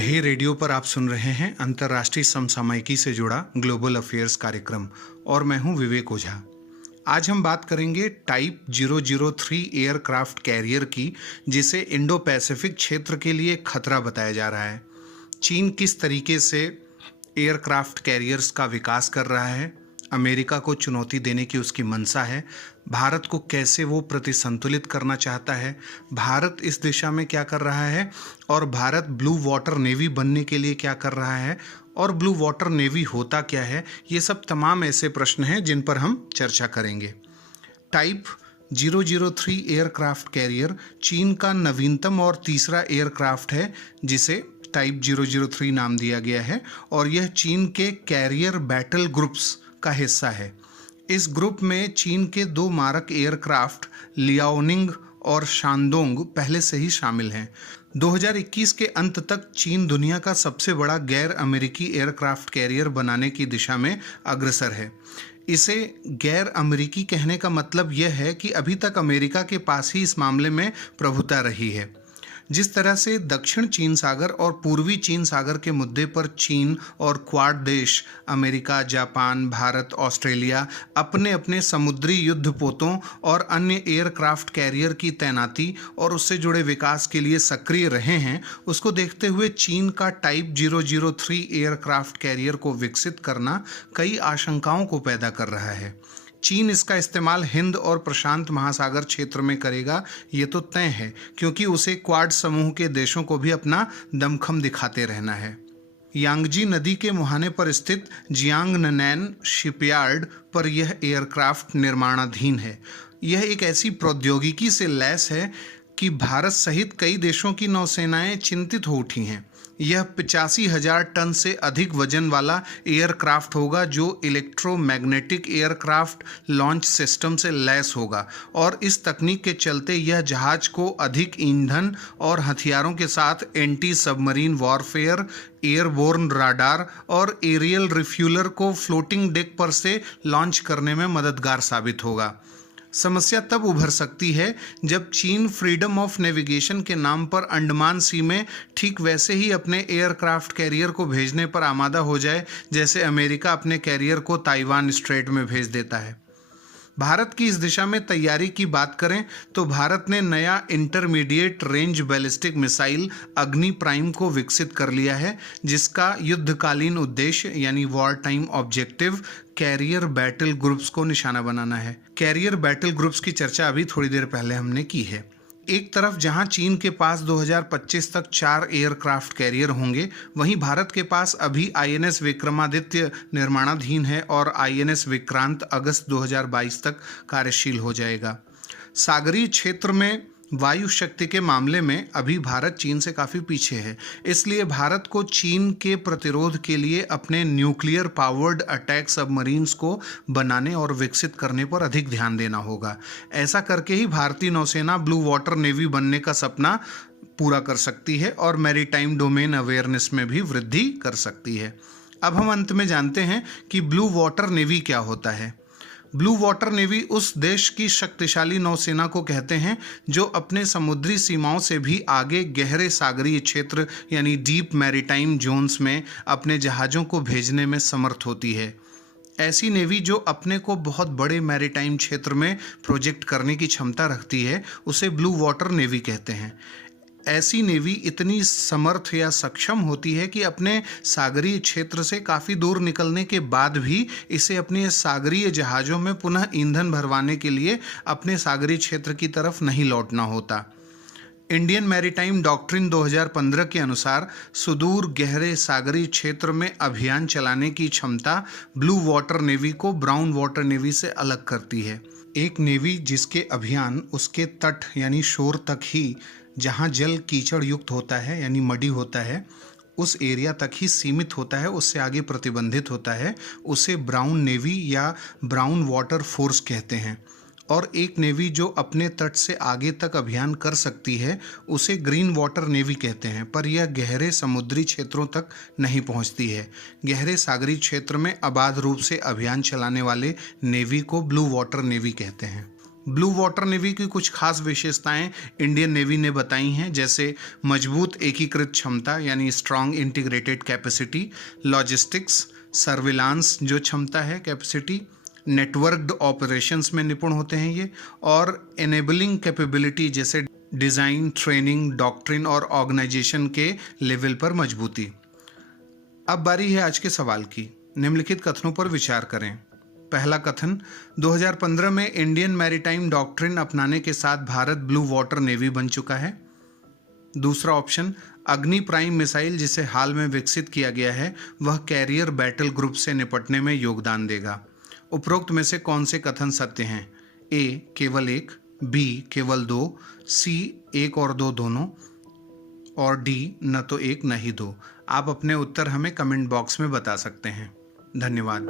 ढे radio पर आप सुन रहे हैं अंतर्राष्ट्रीय समसामयिकी से जुड़ा ग्लोबल अफेयर्स कार्यक्रम और मैं हूं विवेक ओझा। आज हम बात करेंगे टाइप 003 एयरक्राफ्ट कैरियर की, जिसे इंडो पैसिफिक क्षेत्र के लिए खतरा बताया जा रहा है। चीन किस तरीके से एयरक्राफ्ट कैरियर्स का विकास कर रहा है, अमेरिका को चुनौती देने की उसकी मंशा है, भारत को कैसे वो प्रतिसंतुलित करना चाहता है, भारत इस दिशा में क्या कर रहा है और भारत ब्लू वाटर नेवी बनने के लिए क्या कर रहा है और ब्लू वाटर नेवी होता क्या है। ये सब तमाम ऐसे प्रश्न हैं जिन पर हम चर्चा करेंगे। टाइप 003 एयरक्राफ्ट कैरियर चीन का नवीनतम और तीसरा एयरक्राफ्ट है जिसे टाइप 003 नाम दिया गया है और यह चीन के कैरियर बैटल ग्रुप्स का हिस्सा है। इस ग्रुप में चीन के दो मारक एयरक्राफ्ट लियाओनिंग और शानडोंग पहले से ही शामिल हैं। 2021 के अंत तक चीन दुनिया का सबसे बड़ा गैर अमेरिकी एयरक्राफ्ट कैरियर बनाने की दिशा में अग्रसर है। इसे गैर अमेरिकी कहने का मतलब यह है कि अभी तक अमेरिका के पास ही इस मामले में प्रभुता रही है। जिस तरह से दक्षिण चीन सागर और पूर्वी चीन सागर के मुद्दे पर चीन और क्वाड देश अमेरिका, जापान, भारत, ऑस्ट्रेलिया अपने अपने समुद्री युद्धपोतों और अन्य एयरक्राफ्ट कैरियर की तैनाती और उससे जुड़े विकास के लिए सक्रिय रहे हैं, उसको देखते हुए चीन का टाइप 003 एयरक्राफ्ट कैरियर को विकसित करना कई आशंकाओं को पैदा कर रहा है। चीन इसका इस्तेमाल हिंद और प्रशांत महासागर क्षेत्र में करेगा, ये तो तय है, क्योंकि उसे क्वाड समूह के देशों को भी अपना दमखम दिखाते रहना है। यांगजी नदी के मुहाने पर स्थित जियांगननैन शिपयार्ड पर यह एयरक्राफ्ट निर्माणाधीन है। यह एक ऐसी प्रौद्योगिकी से लैस है कि भारत सहित कई देशों की नौसेनाएं चिंतित हो उठी हैं। यह 85,000 टन से अधिक वजन वाला एयरक्राफ्ट होगा जो इलेक्ट्रोमैग्नेटिक एयरक्राफ्ट लॉन्च सिस्टम से लैस होगा और इस तकनीक के चलते यह जहाज को अधिक ईंधन और हथियारों के साथ anti submarine warfare, airborne radar और एरियल रिफ्यूलर को फ्लोटिंग डेक पर से लॉन्च करने में मददगार साबित होगा। समस्या तब उभर सकती है जब चीन फ्रीडम ऑफ नेविगेशन के नाम पर अंडमान सी में ठीक वैसे ही अपने एयरक्राफ्ट कैरियर को भेजने पर आमादा हो जाए जैसे अमेरिका अपने कैरियर को ताइवान स्ट्रेट में भेज देता है। भारत की इस दिशा में तैयारी की बात करें तो भारत ने नया intermediate range ballistic missile Agni prime को विकसित कर लिया है, जिसका युद्धकालीन उद्देश्य यानी war time objective carrier battle groups को निशाना बनाना है। कैरियर बैटल ग्रुप्स की चर्चा अभी थोड़ी देर पहले हमने की है। एक तरफ जहां चीन के पास 2025 तक 4 एयरक्राफ्ट कैरियर होंगे, वहीं भारत के पास अभी आईएनएस विक्रमादित्य निर्माणाधीन है और आईएनएस विक्रांत अगस्त 2022 तक कार्यशील हो जाएगा। सागरीय क्षेत्र में वायु शक्ति के मामले में अभी भारत चीन से काफ़ी पीछे है, इसलिए भारत को चीन के प्रतिरोध के लिए अपने न्यूक्लियर पावर्ड अटैक सबमरीन्स को बनाने और विकसित करने पर अधिक ध्यान देना होगा। ऐसा करके ही भारतीय नौसेना ब्लू वाटर नेवी बनने का सपना पूरा कर सकती है और मैरीटाइम डोमेन अवेयरनेस में भी वृद्धि कर सकती है। अब हम अंत में जानते हैं कि ब्लू वाटर नेवी क्या होता है। ब्लू वाटर नेवी उस देश की शक्तिशाली नौसेना को कहते हैं जो अपने समुद्री सीमाओं से भी आगे गहरे सागरीय क्षेत्र यानी डीप मैरीटाइम जोन्स में अपने जहाज़ों को भेजने में समर्थ होती है। ऐसी नेवी जो अपने को बहुत बड़े मैरीटाइम क्षेत्र में प्रोजेक्ट करने की क्षमता रखती है, उसे ब्लू वाटर नेवी कहते हैं। ऐसी नेवी इतनी समर्थ या सक्षम होती है कि अपने सागरीय क्षेत्र से काफ़ी दूर निकलने के बाद भी इसे अपने सागरीय जहाज़ों में पुनः ईंधन भरवाने के लिए अपने सागरीय क्षेत्र की तरफ नहीं लौटना होता। इंडियन मैरीटाइम डॉक्ट्रिन 2015 के अनुसार सुदूर गहरे सागरीय क्षेत्र में अभियान चलाने की क्षमता ब्लू वाटर नेवी को ब्राउन वाटर नेवी से अलग करती है। एक नेवी जिसके अभियान उसके तट यानी शोर तक ही, जहाँ जल कीचड़ युक्त होता है यानी मडी होता है, उस एरिया तक ही सीमित होता है, उससे आगे प्रतिबंधित होता है, उसे ब्राउन नेवी या ब्राउन वाटर फोर्स कहते हैं। और एक नेवी जो अपने तट से आगे तक अभियान कर सकती है उसे ग्रीन वाटर नेवी कहते हैं, पर यह गहरे समुद्री क्षेत्रों तक नहीं पहुंचती है। गहरे सागरीय क्षेत्र में अबाध रूप से अभियान चलाने वाले नेवी को ब्लू वाटर नेवी कहते हैं। ब्लू वाटर नेवी की कुछ खास विशेषताएं इंडियन नेवी ने बताई हैं, जैसे मजबूत एकीकृत क्षमता यानी strong integrated capacity, logistics, surveillance जो क्षमता है कैपेसिटी, नेटवर्क्ड ऑपरेशंस में निपुण होते हैं ये, और एनेबलिंग कैपेबिलिटी जैसे डिज़ाइन, ट्रेनिंग, डॉक्ट्रिन और ऑर्गेनाइजेशन के लेवल पर मजबूती। अब बारी है आज के सवाल की। निम्नलिखित कथनों पर विचार करें। पहला कथन, 2015 में इंडियन मैरीटाइम डॉक्ट्रिन अपनाने के साथ भारत ब्लू वाटर नेवी बन चुका है। दूसरा ऑप्शन, अग्नि प्राइम मिसाइल जिसे हाल में विकसित किया गया है वह कैरियर बैटल ग्रुप से निपटने में योगदान देगा। उपरोक्त में से कौन से कथन सत्य हैं? ए केवल एक, बी केवल दो, सी एक और दो दोनों, और डी न तो एक न ही दो। आप अपने उत्तर हमें कमेंट बॉक्स में बता सकते हैं। धन्यवाद।